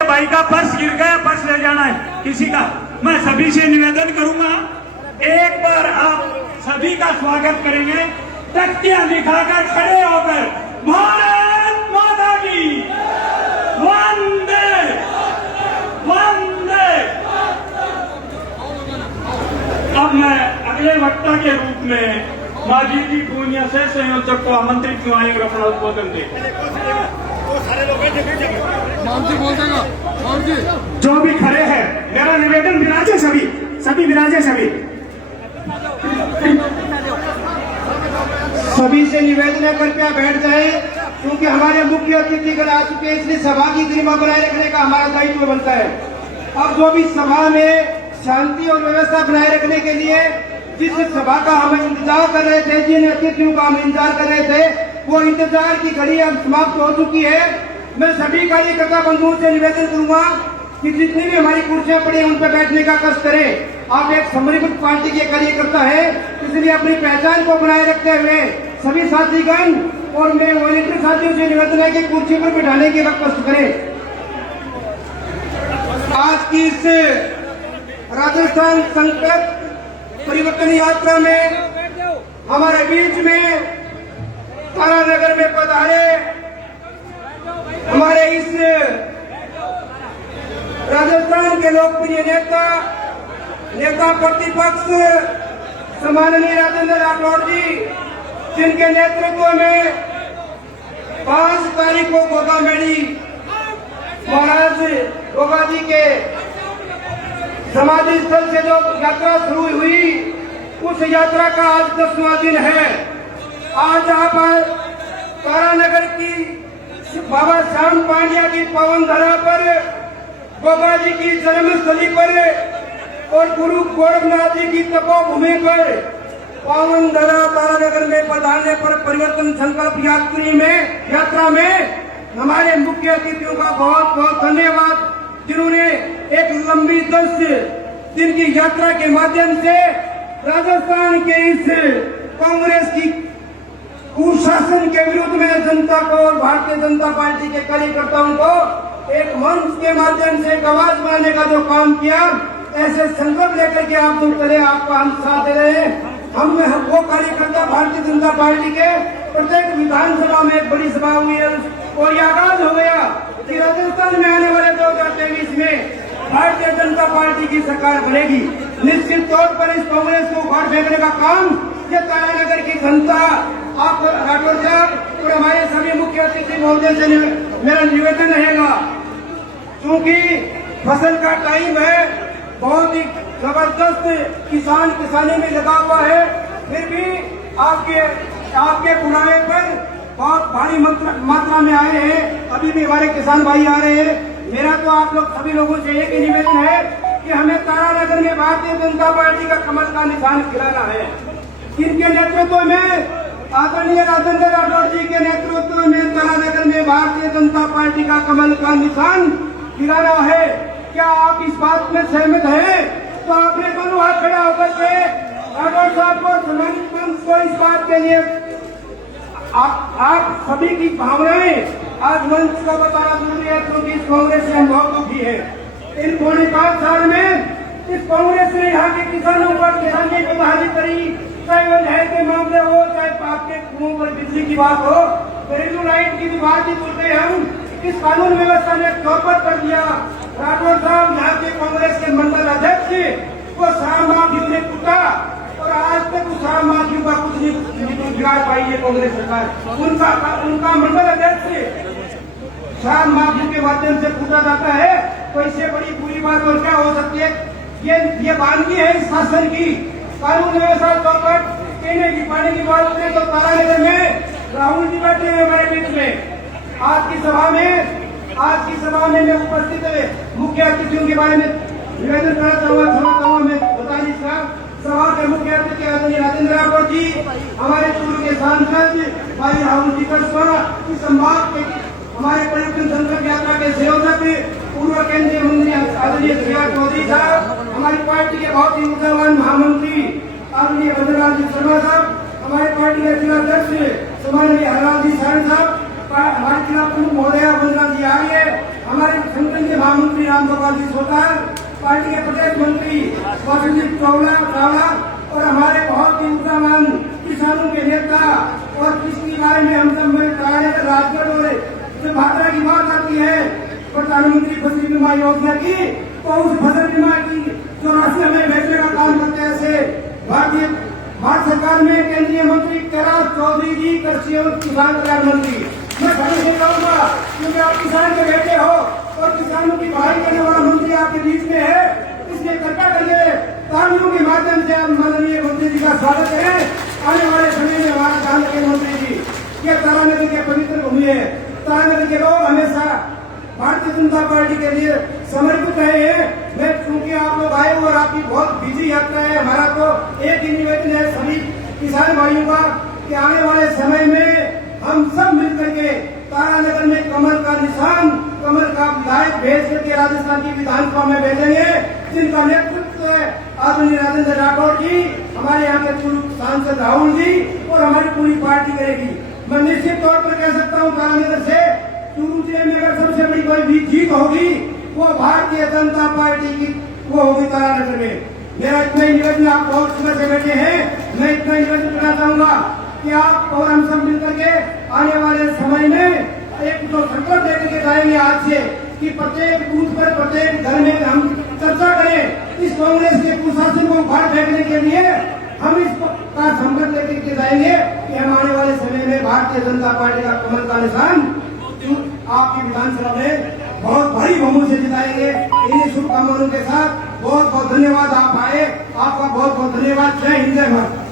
भाई का पर्स गिर गया, पर्स ले जाना है किसी का। मैं सभी से निवेदन करूंगा, एक बार आप सभी का स्वागत करेंगे, तख्तियां दिखाकर खड़े होकर भारत माता की वंदे वंदे। अब मैं अगले वक्ता के रूप में माजी की पूर्णिया से संयोजक को आमंत्रित करवाएंगे अपना उद्बोधन देंगे। जो भी खड़े हैं, मेरा निवेदन विराजे सभी विराजे सभी से निवेदन है, कृपया बैठ जाए, क्योंकि हमारे मुख्य अतिथिगण आ चुके हैं, इसलिए सभा की गरिमा बनाए रखने का हमारा दायित्व बनता है। अब जो भी सभा में शांति और व्यवस्था बनाए रखने के लिए जिस सभा का हम इंतजार कर रहे थे, जिन अतिथियों का हम इंतजार कर रहे थे, वो इंतजार की घड़ी अब समाप्त हो चुकी है। मैं सभी कार्यकर्ता बंधुओं से निवेदन करूंगा कि जितनी भी हमारी कुर्सियां पड़ी हैं उन पर बैठने का कष्ट करें। आप एक समर्पित पार्टी के कार्यकर्ता है, इसलिए अपनी पहचान को बनाए रखते हुए सभी साथीगण और मेरे वॉलंटियर साथियों से निवेदन है कि कुर्सी पर बैठाने के वक्त कष्ट करें। आज की इस राजस्थान संकट परिवर्तन यात्रा में हमारे बीच में तारानगर में पधारे हमारे इस राजस्थान के लोकप्रिय नेता प्रतिपक्ष सम्माननीय राजेंद्र राठौड़ जी, जिनके नेतृत्व में 5 तारीख को गोगामेड़ी महाराज गोगा जी के समाधि स्थल से जो यात्रा शुरू हुई, उस यात्रा का आज 10वां दिन है। आज आप तारानगर की बाबा श्याम पांड्या की पावन धरा पर, गोगा जी की जन्मस्थली पर और गुरु गोरखनाथ जी की तपोभूमि पर पावन धरा तारानगर में पधारने पर परिवर्तन संकल्प यात्रा में हमारे मुख्य अतिथियों का बहुत बहुत धन्यवाद, जिन्होंने एक लंबी 10 दिन की यात्रा के माध्यम से राजस्थान के इस कांग्रेस की कुशासन के विरुद्ध में जनता को और भारतीय जनता पार्टी के कार्यकर्ताओं को एक मंच के माध्यम से एक आवाज बनाने का जो काम किया, ऐसे संकल्प लेकर के आप जो करे, आपका हम साथ दे रहे हैं। हम वो कार्यकर्ता भारतीय जनता पार्टी के प्रत्येक विधानसभा में एक बड़ी सभा हुई है और ये आगाज हो गया कि राजस्थान में आने वाले 2023 में भारतीय जनता पार्टी की सरकार बनेगी। निश्चित तौर पर इस कांग्रेस को उखाड़ फेंकने का काम ये तारानगर की जनता, आप राठौर साहब और हमारे सभी मुख्य अतिथि महोदय से मेरा निवेदन रहेगा, क्योंकि फसल का टाइम है, बहुत ही जबरदस्त किसान किसानी में लगा हुआ है, फिर भी आपके बुलाने पर बहुत भारी मात्रा में आए हैं। अभी भी हमारे किसान भाई आ रहे हैं। मेरा तो आप लोग सभी लोगों से एक ही निवेदन है कि हमें तारानगर में भारतीय जनता पार्टी का कमल का निशान खिलाना है। इनके नेतृत्व में, आदरणीय राजेंद्र राठौड़ जी के नेतृत्व में तारानगर में भारतीय जनता पार्टी का कमल का निशान खिलाना है। क्या आप इस बात में सहमत हैं? तो आपने दोनों हाथ खड़ा होकर के राठौड़ साहब को, सम्मानित मंच को इस बात के लिए आप सभी की भावनाएं आज मंच का बताना जरूरी है, क्योंकि इस कांग्रेस से हम बहुत दुखी है। इन 5 साल में इस कांग्रेस ने यहाँ के किसानों पर किसानी की बहाली करी, चाहे वो नहर के मामले हो, चाहे आपके कुओं पर बिजली की बात हो, घरेलू लाइट की भी बात ही बोलते हम। इस कानून व्यवस्था ने चौपट कर दिया। राठौर साहब यहाँ के कांग्रेस के मंडल अध्यक्ष को शराब माफियों ने कूटा और आज तक उस शराब माफियों का कुछ नहीं बिगाड़ पाई है कांग्रेस सरकार। उनका मंडल अध्यक्ष शराब माफियों के माध्यम से कूटा जाता है, तो इससे बड़ी बुरी बात और क्या हो सकती है? ये वानगी है इस शासन की। कानून व्यवस्था चौपट, पीने की पानी की बात करें तो तारानगर में राहुल जी बैठे हैं हमारे बीच में। आज की सभा में मैं उपस्थित मुख्य अतिथियों के बारे में निवेदन करना चाहूंगा। मैं बतानी साहब, सभा के मुख्य अतिथि आदरणीय राजेंद्र राठौड़ जी, हमारे पूर्व के सांसद भाई राहुल जी कस्बा, इस संभाग के हमारे परिवर्तन संकल्प यात्रा के संयोजक पूर्व केंद्रीय मंत्री आदरणीय श्री चौधरी साहब, हमारी पार्टी के बहुत ही ऊर्जावान महामंत्री आदरणीय भद्रलाल जी शर्मा साहब, हमारे पार्टी के जिलाध्यक्ष सम्माननीय हरलाल जी साहब, हमारे जिला प्रमुख महोदया वंदना जी आ रही है, हमारे संगठन के महामंत्री राम गोपाल जी सोतार, पार्टी के प्रदेश मंत्री वासुदेव चावला और हमारे बहुत ही ऊर्जावान किसानों के नेता और किसके बारे में हम सब राजगढ़ और जब भादरा की बात आती है प्रधानमंत्री फसल बीमा योजना की, तो उस फसल बीमा की जो राशि हमें भेजने का काम करते हैं ऐसे भारत सरकार में केंद्रीय मंत्री कैलाश चौधरी जी, कृषि एवं किसान कल्याण मंत्री। मैं सभी से कहूँगा क्योंकि आप किसान के बेटे हो और किसानों की भलाई करने वाला मंत्री आपके बीच में है, इसलिए कृपया करिए तालियों के माध्यम से आप माननीय मंत्री जी का स्वागत करें। आने वाले समय में हमारा ध्यान रखें मंत्री जी, ये तारा नदी के पवित्र भूमि है। तारा नदी के लोग हमेशा भारतीय जनता पार्टी के लिए समर्पित रहे हैं। मैं चूंकि आप लोग आए और आपकी बहुत बिजी यात्रा है, हमारा तो एक ही निवेदन है सभी किसान भाइयों का कि आने वाले समय में हम सब मिलकर के तारानगर में कमल का निशान, कमल का विधायक भेज करके राजस्थान की विधानसभा में भेजेंगे, जिनका नेतृत्व है आदरणीय राजेंद्र राठौड़ जी, हमारे यहाँ के पूर्व सांसद राहुल जी और हमारी पूरी पार्टी करेगी। मैं निश्चित तौर पर कह सकता हूँ तारानगर से चूरू जिले में अगर सबसे बड़ी कोई जीत होगी वो भारतीय जनता पार्टी की वो होगी तारानगर में। मेरा इतना ही निवेदन, आप बहुत समय से बैठे हैं, मैं इतना निवेदन करना चाहूंगा कि आप और हम सब मिलकर के आने वाले समय में एक तो संकल्प लेकर के जाएंगे आज से कि प्रत्येक बूथ पर प्रत्येक घर में हम चर्चा करें इस कांग्रेस के कुशासन को बाहर फेंकने के लिए। हम इसका संकल्प लेकर के जाएंगे कि हम आने वाले समय में भारतीय जनता पार्टी का कमल का निशान आपकी विधानसभा में बहुत भारी बहुमत से जिताएंगे। इन्हीं शुभकामनाओं के साथ बहुत बहुत धन्यवाद। आप आए, आपका बहुत बहुत धन्यवाद। जय हिंद, जय भारत।